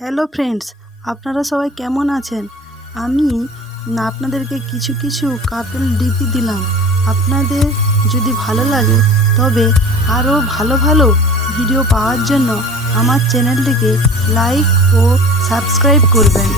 Hello friends, আপনারা সবাই কেমন আছেন? আমি আপনাদেরকে কিছু কিছু কাপল ডিপি দিলাম। আপনাদের যদি ভালো লাগে তবে আরও ভালো ভালো ভিডিও পাওয়ার জন্য আমার চ্যানেলটিকে লাইক ও সাবস্ক্রাইব করবেন।